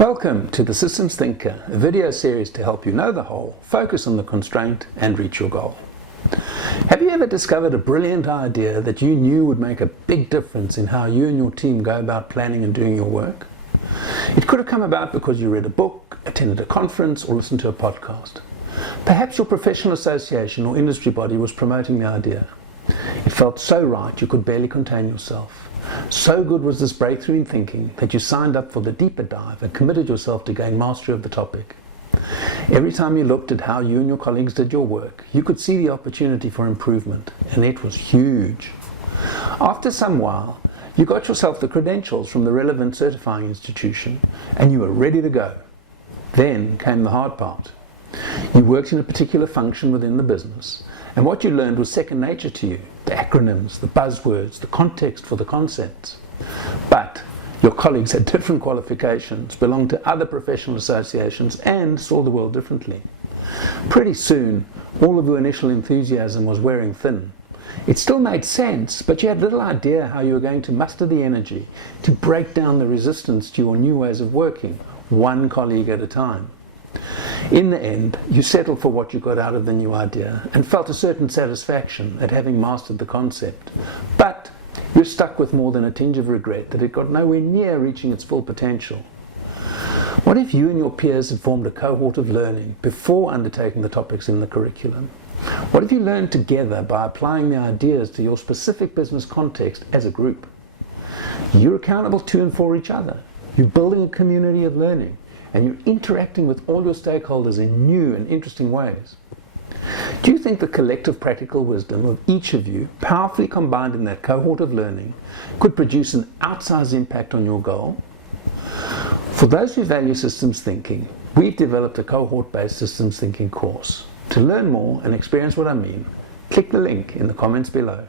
Welcome to The Systems Thinker, a video series to help you know the whole, focus on the constraint and reach your goal. Have you ever discovered a brilliant idea that you knew would make a big difference in how you and your team go about planning and doing your work? It could have come about because you read a book, attended a conference, or listened to a podcast. Perhaps your professional association or industry body was promoting the idea. It felt so right you could barely contain yourself. So good was this breakthrough in thinking that you signed up for the deeper dive and committed yourself to gain mastery of the topic. Every time you looked at how you and your colleagues did your work, you could see the opportunity for improvement, and it was huge. After some while, you got yourself the credentials from the relevant certifying institution, and you were ready to go. Then came the hard part. You worked in a particular function within the business, and what you learned was second nature to you. The acronyms, the buzzwords, the context for the concepts. But your colleagues had different qualifications, belonged to other professional associations, and saw the world differently. Pretty soon, all of your initial enthusiasm was wearing thin. It still made sense, but you had little idea how you were going to muster the energy to break down the resistance to your new ways of working, one colleague at a time. In the end, you settled for what you got out of the new idea and felt a certain satisfaction at having mastered the concept. But you're stuck with more than a tinge of regret that it got nowhere near reaching its full potential. What if you and your peers had formed a cohort of learning before undertaking the topics in the curriculum? What if you learned together by applying the ideas to your specific business context as a group? You're accountable to and for each other. You're building a community of learning, and you're interacting with all your stakeholders in new and interesting ways. Do you think the collective practical wisdom of each of you, powerfully combined in that cohort of learning, could produce an outsized impact on your goal? For those who value systems thinking, we've developed a cohort-based systems thinking course. To learn more and experience what I mean, click the link in the comments below.